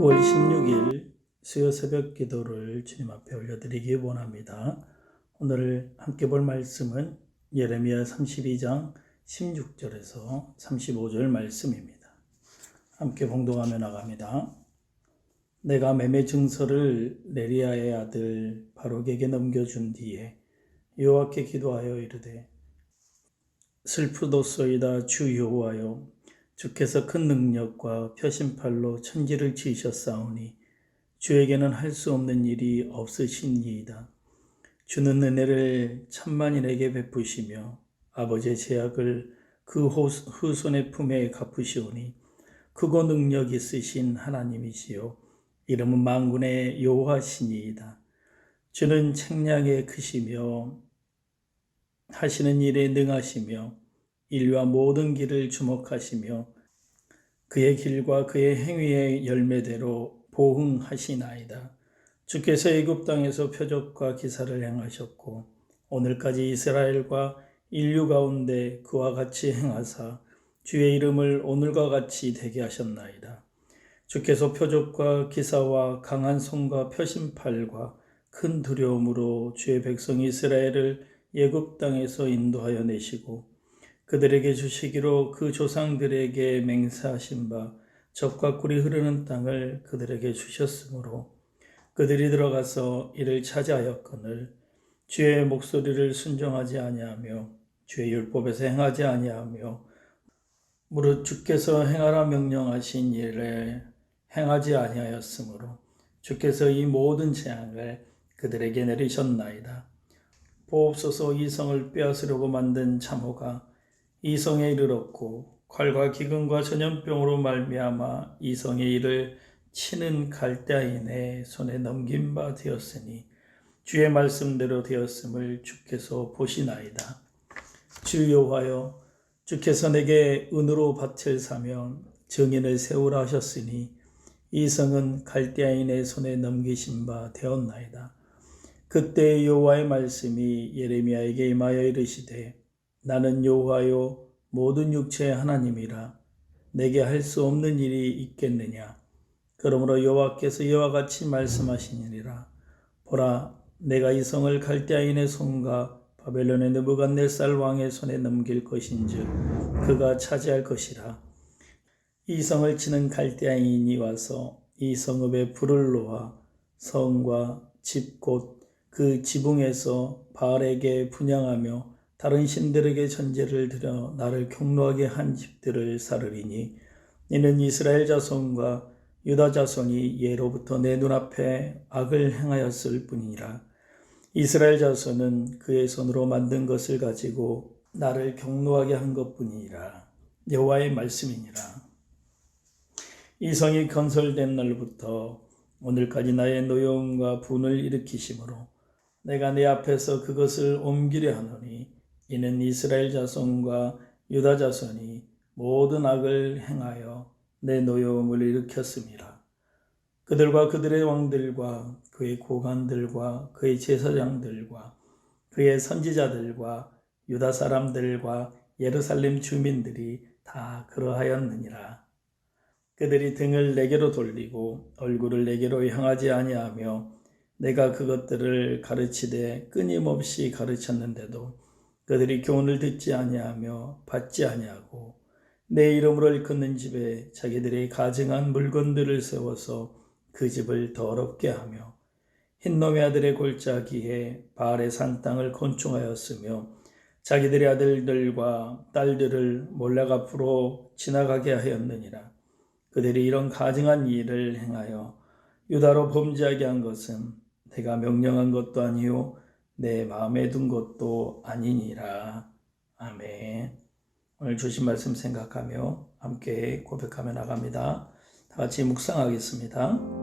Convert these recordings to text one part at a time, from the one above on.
9월 16일 수요 새벽 기도를 주님 앞에 올려드리기 원합니다. 오늘 함께 볼 말씀은 예레미야 32장 16절에서 35절 말씀입니다. 함께 봉독하며 나갑니다. 내가 매매 증서를 네리야의 아들 바룩에게 넘겨준 뒤에 여호와께 기도하여 이르되 슬프도소이다 주 여호와여, 주께서 큰 능력과 표심팔로 천지를 지으셨사오니 주에게는 할 수 없는 일이 없으시니이다. 주는 은혜를 천만인에게 베푸시며 아버지의 죄악을 그 후손의 품에 갚으시오니 크고 능력 있으신 하나님이시요 이름은 만군의 여호와시니이다. 주는 책량에 크시며 하시는 일에 능하시며 인류와 모든 길을 주목하시며 그의 길과 그의 행위의 열매대로 보응하시나이다. 주께서 애굽 땅에서 표적과 기사를 행하셨고 오늘까지 이스라엘과 인류 가운데 그와 같이 행하사 주의 이름을 오늘과 같이 되게 하셨나이다. 주께서 표적과 기사와 강한 손과 표심팔과 큰 두려움으로 주의 백성 이스라엘을 애굽 땅에서 인도하여 내시고 그들에게 주시기로 그 조상들에게 맹세하신 바 젖과 꿀이 흐르는 땅을 그들에게 주셨으므로 그들이 들어가서 이를 차지하였거늘 주의 목소리를 순종하지 아니하며 주의 율법에서 행하지 아니하며 무릇 주께서 행하라 명령하신 일에 행하지 아니하였으므로 주께서 이 모든 재앙을 그들에게 내리셨나이다. 보옵소서, 이 성을 빼앗으려고 만든 참호가 이 성에 이르렀고 칼과 기근과 전염병으로 말미암아 이 성의 일을 치는 갈대아인의 손에 넘긴 바 되었으니 주의 말씀대로 되었음을 주께서 보시나이다. 주 여호와여, 주께서 내게 은으로 밭을 사며 증인을 세우라 하셨으니 이 성은 갈대아인의 손에 넘기신 바 되었나이다. 그때 여호와의 말씀이 예레미야에게 임하여 이르시되 나는 여호와요 모든 육체의 하나님이라. 내게 할 수 없는 일이 있겠느냐. 그러므로 여호와께서 이와 같이 말씀하시니라. 보라, 내가 이 성을 갈대아인의 손과 바벨론의 느부갓네살 왕의 손에 넘길 것인즉 그가 차지할 것이라. 이 성을 치는 갈대아인이 와서 이 성읍에 불을 놓아 성과 집 곧 그 지붕에서 바알에게 분향하며 다른 신들에게 전제를 드려 나를 경노하게 한 집들을 사르리니 이는 이스라엘 자손과 유다 자손이 예로부터 내 눈앞에 악을 행하였을 뿐이라. 이스라엘 자손은 그의 손으로 만든 것을 가지고 나를 경노하게 한 것뿐이라. 여호와의 말씀이니라. 이 성이 건설된 날부터 오늘까지 나의 노여움과 분을 일으키심으로 내가 네 앞에서 그것을 옮기려 하노니 이는 이스라엘 자손과 유다 자손이 모든 악을 행하여 내 노여움을 일으켰음이라. 그들과 그들의 왕들과 그의 고관들과 그의 제사장들과 그의 선지자들과 유다 사람들과 예루살렘 주민들이 다 그러하였느니라. 그들이 등을 내게로 돌리고 얼굴을 내게로 향하지 아니하며 내가 그것들을 가르치되 끊임없이 가르쳤는데도 그들이 교훈을 듣지 아니하며 받지 아니하고 내 이름으로 일컫는 집에 자기들의 가증한 물건들을 세워서 그 집을 더럽게 하며 흰놈의 아들의 골짜기에 바알의 산 땅을 건축하였으며 자기들의 아들들과 딸들을 몰락 앞으로 지나가게 하였느니라. 그들이 이런 가증한 일을 행하여 유다로 범죄하게 한 것은 내가 명령한 것도 아니요 내 마음에 둔 것도 아니니라. 아멘. 오늘 주신 말씀 생각하며 함께 고백하며 나갑니다. 다 같이 묵상하겠습니다.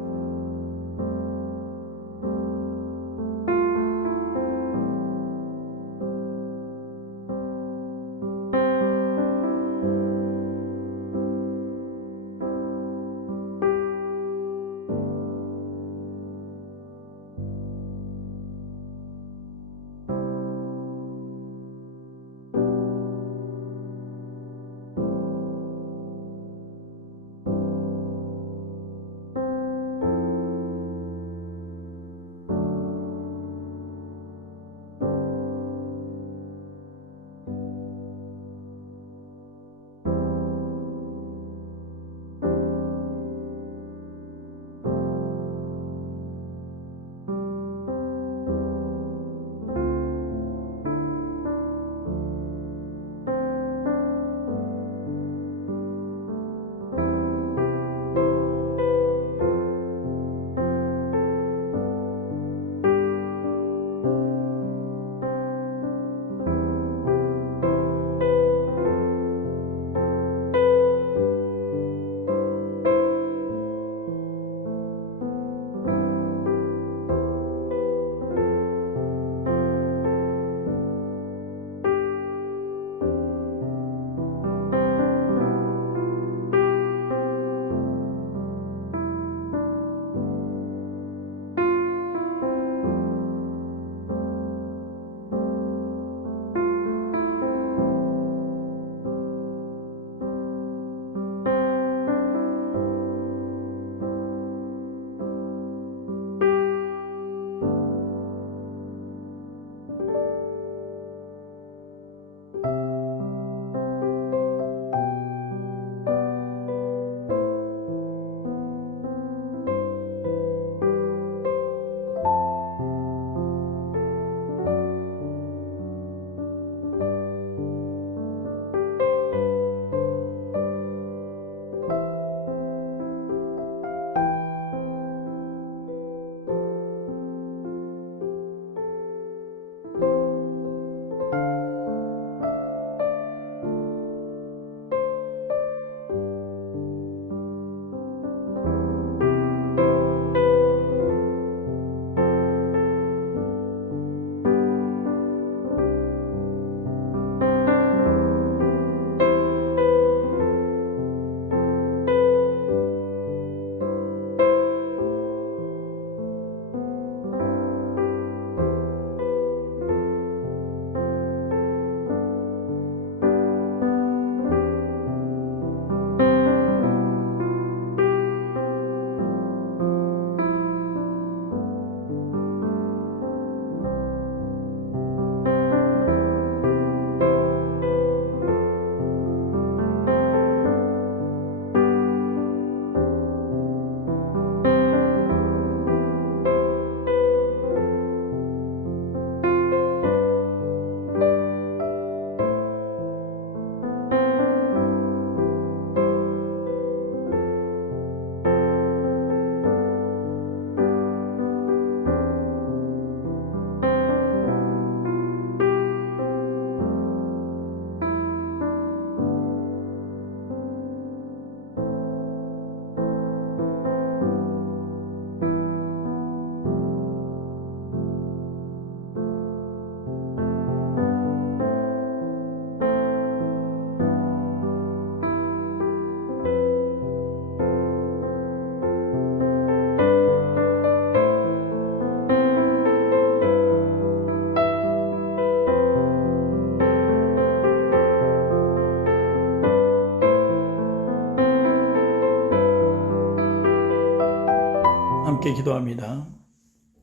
함께 기도합니다.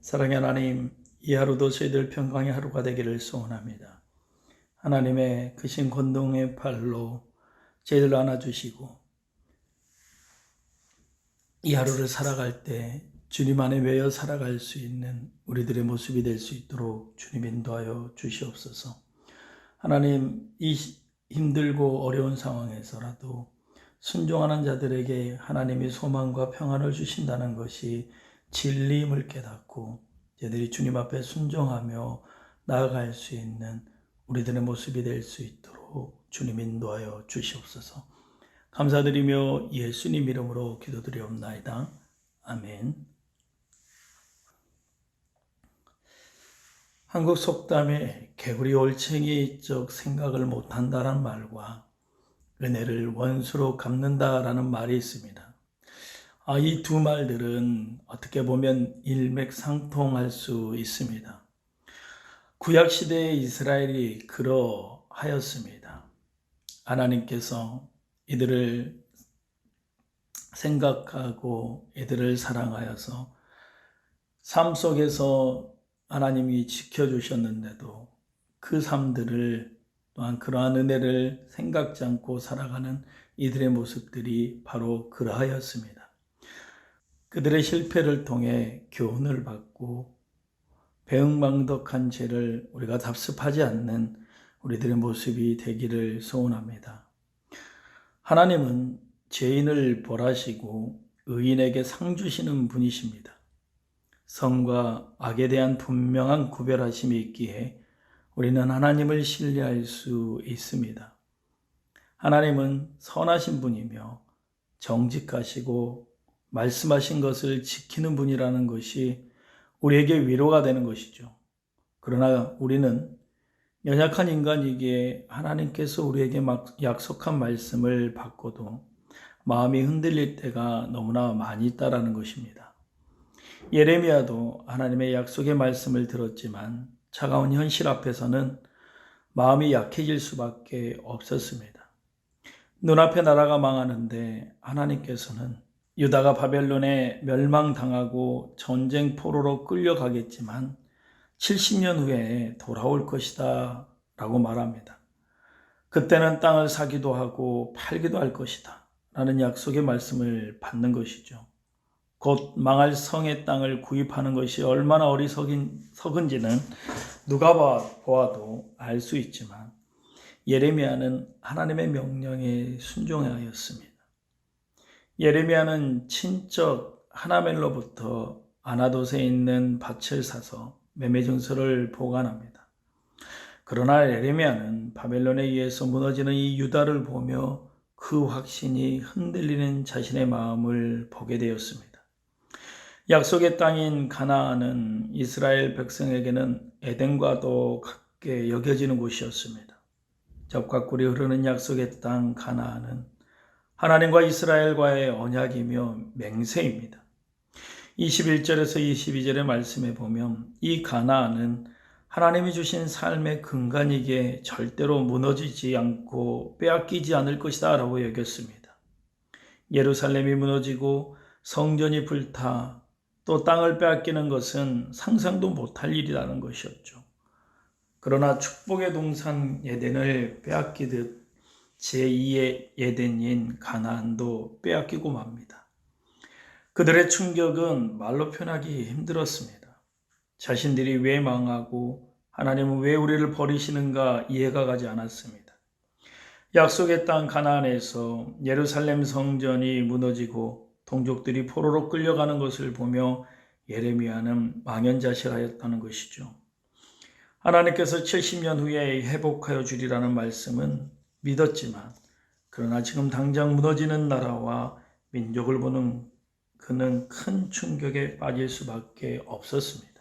사랑의 하나님, 이 하루도 저희들 평강의 하루가 되기를 소원합니다. 하나님의 크신 권능의 팔로 저희들 안아주시고 이 하루를 살아갈 때 주님 안에 매여 살아갈 수 있는 우리들의 모습이 될 수 있도록 주님 인도하여 주시옵소서. 하나님, 이 힘들고 어려운 상황에서라도 순종하는 자들에게 하나님이 소망과 평안을 주신다는 것이 진리임을 깨닫고 저희들이 주님 앞에 순종하며 나아갈 수 있는 우리들의 모습이 될 수 있도록 주님 인도하여 주시옵소서. 감사드리며 예수님 이름으로 기도드리옵나이다. 아멘. 한국 속담에 개구리 올챙이 적 생각을 못한다는 말과 은혜를 원수로 갚는다라는 말이 있습니다. 이 두 말들은 어떻게 보면 일맥상통할 수 있습니다. 구약시대의 이스라엘이 그러하였습니다. 하나님께서 이들을 생각하고 이들을 사랑하여서 삶 속에서 하나님이 지켜주셨는데도 그 삶들을 또한 그러한 은혜를 생각지 않고 살아가는 이들의 모습들이 바로 그러하였습니다. 그들의 실패를 통해 교훈을 받고 배은망덕한 죄를 우리가 답습하지 않는 우리들의 모습이 되기를 소원합니다. 하나님은 죄인을 벌하시고 의인에게 상 주시는 분이십니다. 선과 악에 대한 분명한 구별하심이 있기에 우리는 하나님을 신뢰할 수 있습니다. 하나님은 선하신 분이며 정직하시고 말씀하신 것을 지키는 분이라는 것이 우리에게 위로가 되는 것이죠. 그러나 우리는 연약한 인간이기에 하나님께서 우리에게 약속한 말씀을 받고도 마음이 흔들릴 때가 너무나 많이 있다라는 것입니다. 예레미야도 하나님의 약속의 말씀을 들었지만 차가운 현실 앞에서는 마음이 약해질 수밖에 없었습니다. 눈앞에 나라가 망하는데 하나님께서는 유다가 바벨론에 멸망당하고 전쟁 포로로 끌려가겠지만 70년 후에 돌아올 것이다 라고 말합니다. 그때는 땅을 사기도 하고 팔기도 할 것이다 라는 약속의 말씀을 받는 것이죠. 곧 망할 성의 땅을 구입하는 것이 얼마나 어리석은지는 누가 보아도 알 수 있지만 예레미야는 하나님의 명령에 순종하였습니다. 예레미야는 친척 하나멜로부터 아나돗에 있는 밭을 사서 매매 증서를 보관합니다. 그러나 예레미야는 바벨론에 의해서 무너지는 이 유다를 보며 그 확신이 흔들리는 자신의 마음을 보게 되었습니다. 약속의 땅인 가나안은 이스라엘 백성에게는 에덴과도 같게 여겨지는 곳이었습니다. 젖과 꿀이 흐르는 약속의 땅 가나안은 하나님과 이스라엘과의 언약이며 맹세입니다. 21절에서 22절의 말씀에 보면 이 가나안은 하나님이 주신 삶의 근간이기에 절대로 무너지지 않고 빼앗기지 않을 것이다 라고 여겼습니다. 예루살렘이 무너지고 성전이 불타 또 땅을 빼앗기는 것은 상상도 못할 일이라는 것이었죠. 그러나 축복의 동산 에덴을 빼앗기듯 제2의 에덴인 가나안도 빼앗기고 맙니다. 그들의 충격은 말로 표현하기 힘들었습니다. 자신들이 왜 망하고 하나님은 왜 우리를 버리시는가 이해가 가지 않았습니다. 약속의 땅 가나안에서 예루살렘 성전이 무너지고 동족들이 포로로 끌려가는 것을 보며 예레미야는 망연자실하였다는 것이죠. 하나님께서 70년 후에 회복하여 주리라는 말씀은 믿었지만 그러나 지금 당장 무너지는 나라와 민족을 보는 그는 큰 충격에 빠질 수밖에 없었습니다.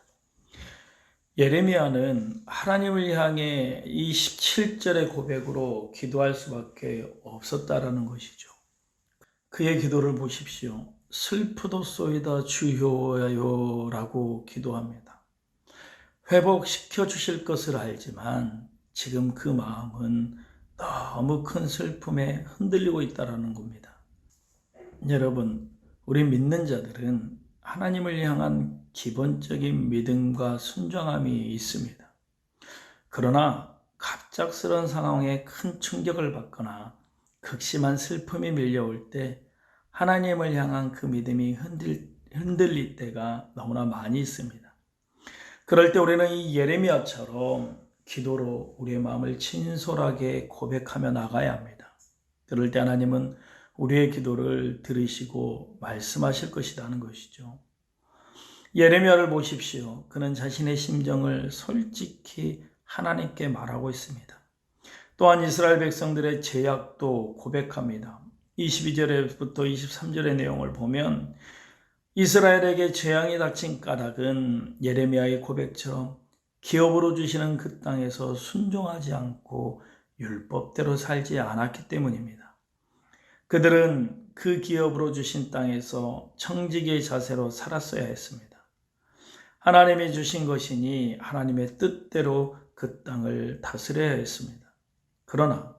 예레미야는 하나님을 향해 이 17절의 고백으로 기도할 수밖에 없었다라는 것이죠. 그의 기도를 보십시오. 슬프도소이다 주여여 라고 기도합니다. 회복시켜 주실 것을 알지만 지금 그 마음은 너무 큰 슬픔에 흔들리고 있다는 겁니다. 여러분, 우리 믿는 자들은 하나님을 향한 기본적인 믿음과 순종함이 있습니다. 그러나 갑작스러운 상황에 큰 충격을 받거나 극심한 슬픔이 밀려올 때 하나님을 향한 그 믿음이 흔들릴 때가 너무나 많이 있습니다. 그럴 때 우리는 이 예레미야처럼 기도로 우리의 마음을 진솔하게 고백하며 나가야 합니다. 그럴 때 하나님은 우리의 기도를 들으시고 말씀하실 것이라는 것이죠. 예레미야를 보십시오. 그는 자신의 심정을 솔직히 하나님께 말하고 있습니다. 또한 이스라엘 백성들의 죄악도 고백합니다. 22절부터 23절의 내용을 보면 이스라엘에게 재앙이 닥친 까닭은 예레미야의 고백처럼 기업으로 주시는 그 땅에서 순종하지 않고 율법대로 살지 않았기 때문입니다. 그들은 그 기업으로 주신 땅에서 청지기의 자세로 살았어야 했습니다. 하나님이 주신 것이니 하나님의 뜻대로 그 땅을 다스려야 했습니다. 그러나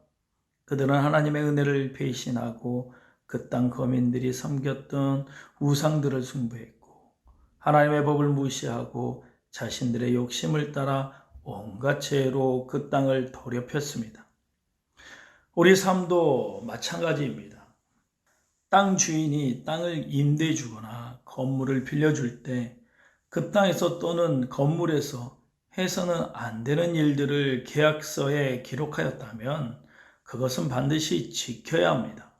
그들은 하나님의 은혜를 배신하고 그 땅 거민들이 섬겼던 우상들을 숭배했고 하나님의 법을 무시하고 자신들의 욕심을 따라 온갖 죄로 그 땅을 더럽혔습니다. 우리 삶도 마찬가지입니다. 땅 주인이 땅을 임대해 주거나 건물을 빌려줄 때 그 땅에서 또는 건물에서 해서는 안 되는 일들을 계약서에 기록하였다면 그것은 반드시 지켜야 합니다.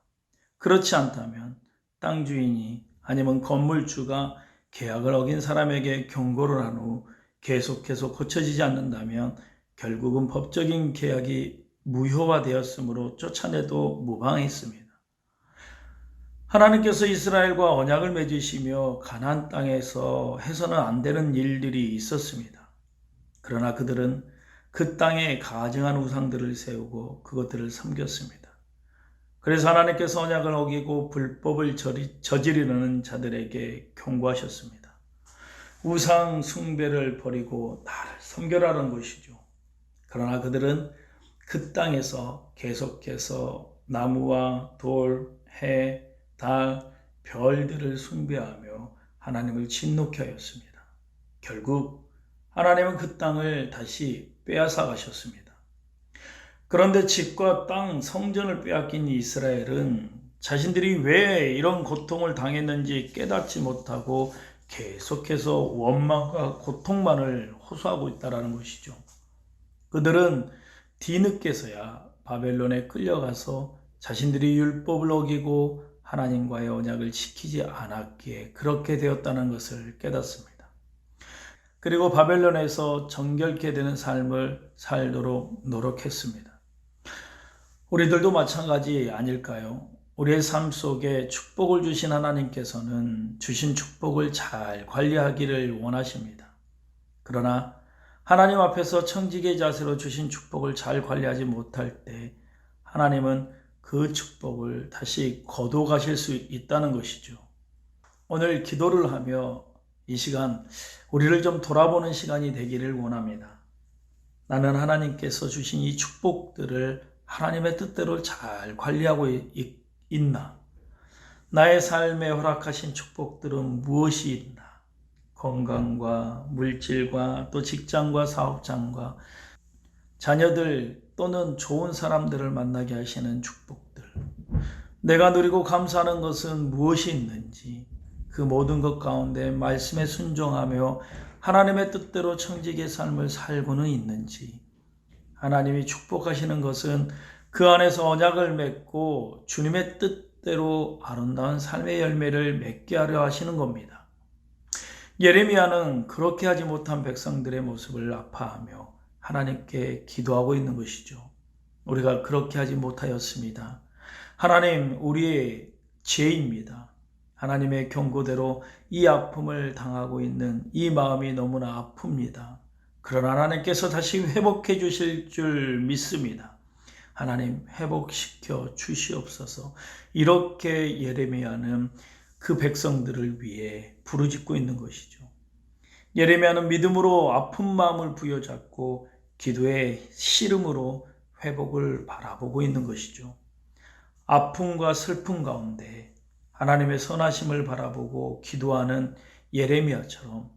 그렇지 않다면 땅 주인이 아니면 건물주가 계약을 어긴 사람에게 경고를 한 후 계속해서 고쳐지지 않는다면 결국은 법적인 계약이 무효화되었으므로 쫓아내도 무방했습니다. 하나님께서 이스라엘과 언약을 맺으시며 가나안 땅에서 해서는 안 되는 일들이 있었습니다. 그러나 그들은 그 땅에 가증한 우상들을 세우고 그것들을 섬겼습니다. 그래서 하나님께서 언약을 어기고 불법을 저지르는 자들에게 경고하셨습니다. 우상 숭배를 버리고 나를 섬겨라는 것이죠. 그러나 그들은 그 땅에서 계속해서 나무와 돌, 해, 달, 별들을 숭배하며 하나님을 진노케 하였습니다. 결국 하나님은 그 땅을 다시 빼앗아 가셨습니다. 그런데 집과 땅, 성전을 빼앗긴 이스라엘은 자신들이 왜 이런 고통을 당했는지 깨닫지 못하고 계속해서 원망과 고통만을 호소하고 있다는 것이죠. 그들은 뒤늦게서야 바벨론에 끌려가서 자신들이 율법을 어기고 하나님과의 언약을 지키지 않았기에 그렇게 되었다는 것을 깨닫습니다. 그리고 바벨론에서 정결케 되는 삶을 살도록 노력했습니다. 우리들도 마찬가지 아닐까요? 우리의 삶 속에 축복을 주신 하나님께서는 주신 축복을 잘 관리하기를 원하십니다. 그러나 하나님 앞에서 청지기의 자세로 주신 축복을 잘 관리하지 못할 때 하나님은 그 축복을 다시 거둬 가실 수 있다는 것이죠. 오늘 기도를 하며 이 시간 우리를 좀 돌아보는 시간이 되기를 원합니다. 나는 하나님께서 주신 이 축복들을 하나님의 뜻대로 잘 관리하고 있나? 나의 삶에 허락하신 축복들은 무엇이 있나? 건강과 물질과 또 직장과 사업장과 자녀들 또는 좋은 사람들을 만나게 하시는 축복들. 내가 누리고 감사하는 것은 무엇이 있는지 그 모든 것 가운데 말씀에 순종하며 하나님의 뜻대로 청지기의 삶을 살고는 있는지 하나님이 축복하시는 것은 그 안에서 언약을 맺고 주님의 뜻대로 아름다운 삶의 열매를 맺게 하려 하시는 겁니다. 예레미야는 그렇게 하지 못한 백성들의 모습을 아파하며 하나님께 기도하고 있는 것이죠. 우리가 그렇게 하지 못하였습니다. 하나님, 우리의 죄입니다. 하나님의 경고대로 이 아픔을 당하고 있는 이 마음이 너무나 아픕니다. 그러나 하나님께서 다시 회복해 주실 줄 믿습니다. 하나님 회복시켜 주시옵소서. 이렇게 예레미야는 그 백성들을 위해 부르짖고 있는 것이죠. 예레미야는 믿음으로 아픈 마음을 부여잡고 기도의 씨름으로 회복을 바라보고 있는 것이죠. 아픔과 슬픔 가운데 하나님의 선하심을 바라보고 기도하는 예레미야처럼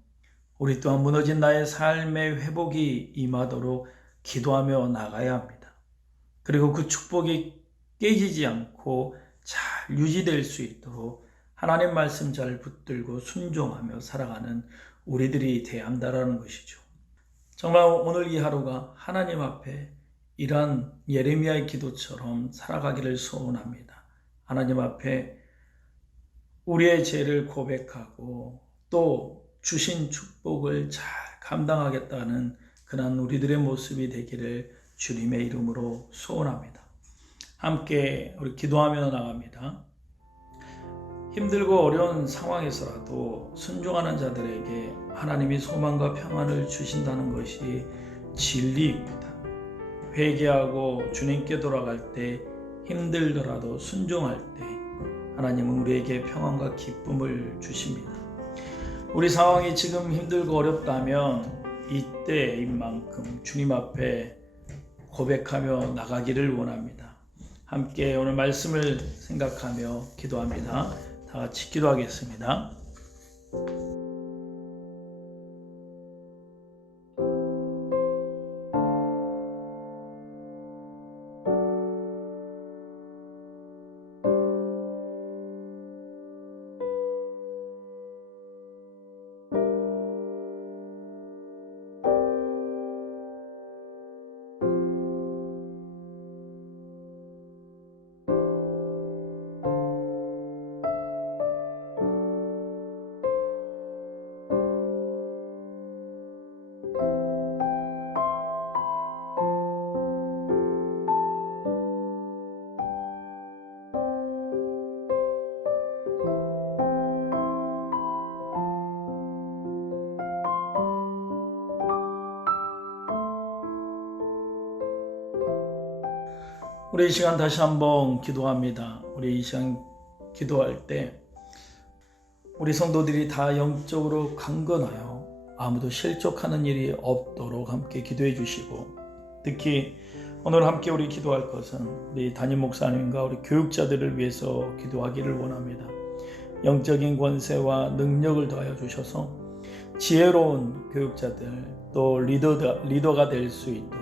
우리 또한 무너진 나의 삶의 회복이 임하도록 기도하며 나가야 합니다. 그리고 그 축복이 깨지지 않고 잘 유지될 수 있도록 하나님 말씀 잘 붙들고 순종하며 살아가는 우리들이 되어야 한다는 것이죠. 정말 오늘 이 하루가 하나님 앞에 이러한 예레미야의 기도처럼 살아가기를 소원합니다. 하나님 앞에 우리의 죄를 고백하고 또 주신 축복을 잘 감당하겠다는 그런 우리들의 모습이 되기를 주님의 이름으로 소원합니다. 함께 우리 기도하며 나갑니다. 힘들고 어려운 상황에서라도 순종하는 자들에게 하나님이 소망과 평안을 주신다는 것이 진리입니다. 회개하고 주님께 돌아갈 때 힘들더라도 순종할 때 하나님은 우리에게 평안과 기쁨을 주십니다. 우리 상황이 지금 힘들고 어렵다면 이때인 만큼 주님 앞에 고백하며 나가기를 원합니다. 함께 오늘 말씀을 생각하며 기도합니다. 다 같이 기도하겠습니다. 우리 이 시간 다시 한번 기도합니다. 우리 이 시간 기도할 때 우리 성도들이 다 영적으로 강건하여 아무도 실족하는 일이 없도록 함께 기도해 주시고, 특히 오늘 함께 우리 기도할 것은 우리 담임 목사님과 우리 교육자들을 위해서 기도하기를 원합니다. 영적인 권세와 능력을 더하여 주셔서 지혜로운 교육자들 또 리더가 될 수 있도록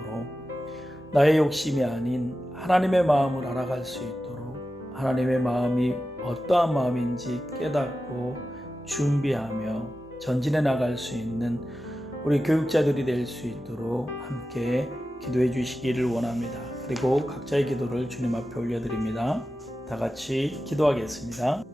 나의 욕심이 아닌 하나님의 마음을 알아갈 수 있도록 하나님의 마음이 어떠한 마음인지 깨닫고 준비하며 전진해 나갈 수 있는 우리 교육자들이 될 수 있도록 함께 기도해 주시기를 원합니다. 그리고 각자의 기도를 주님 앞에 올려드립니다. 다 같이 기도하겠습니다.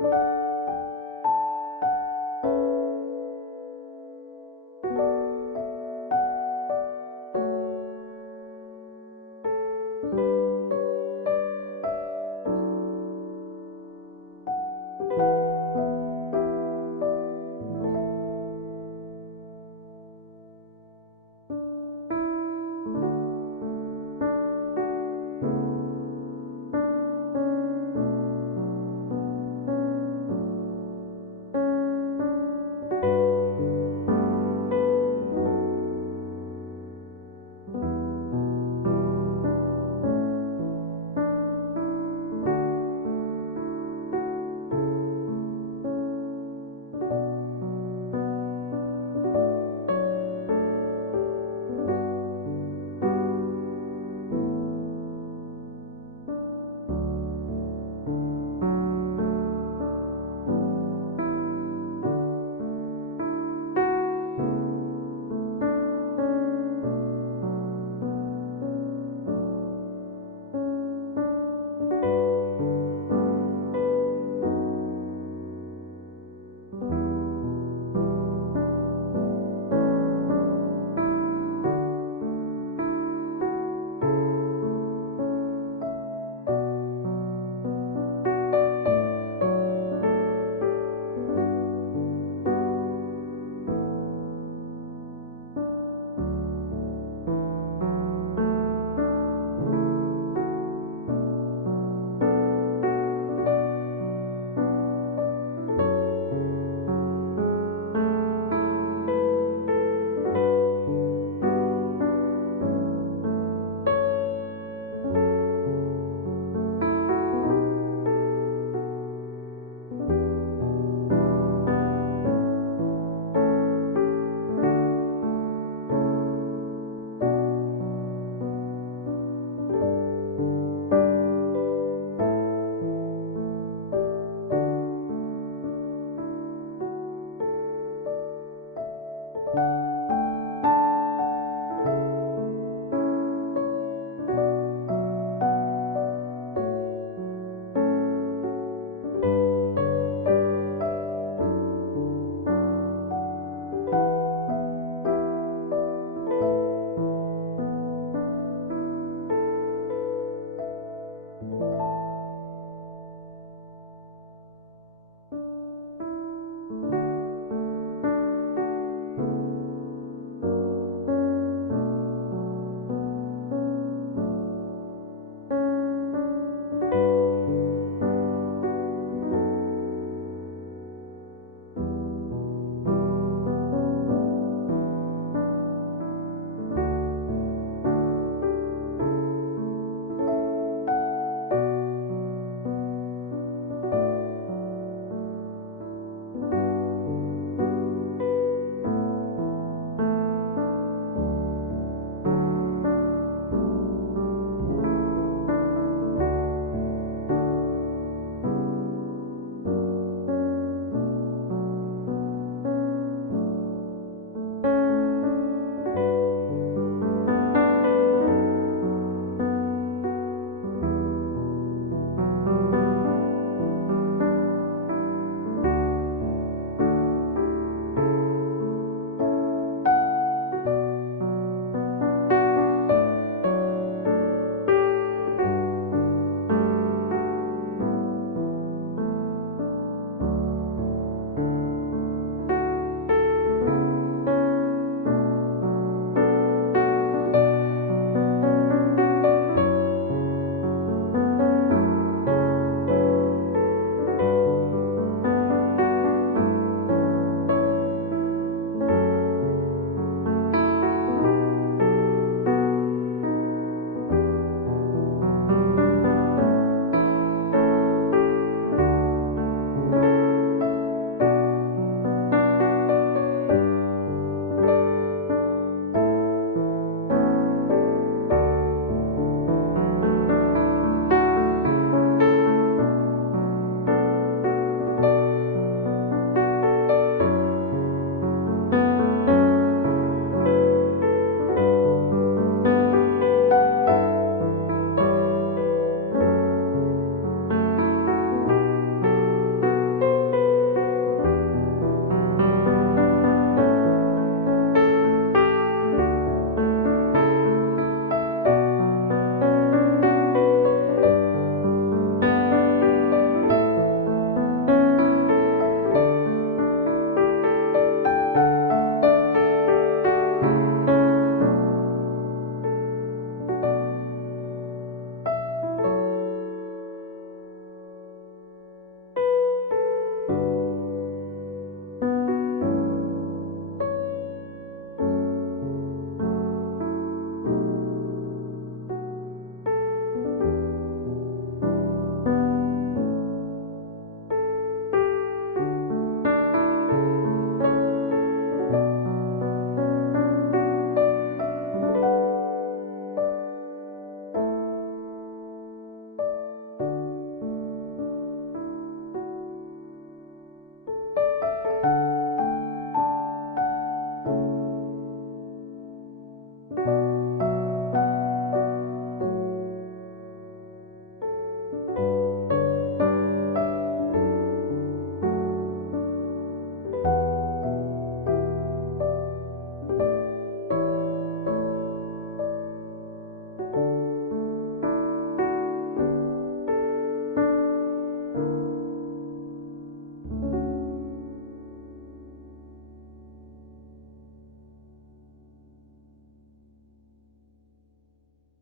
you.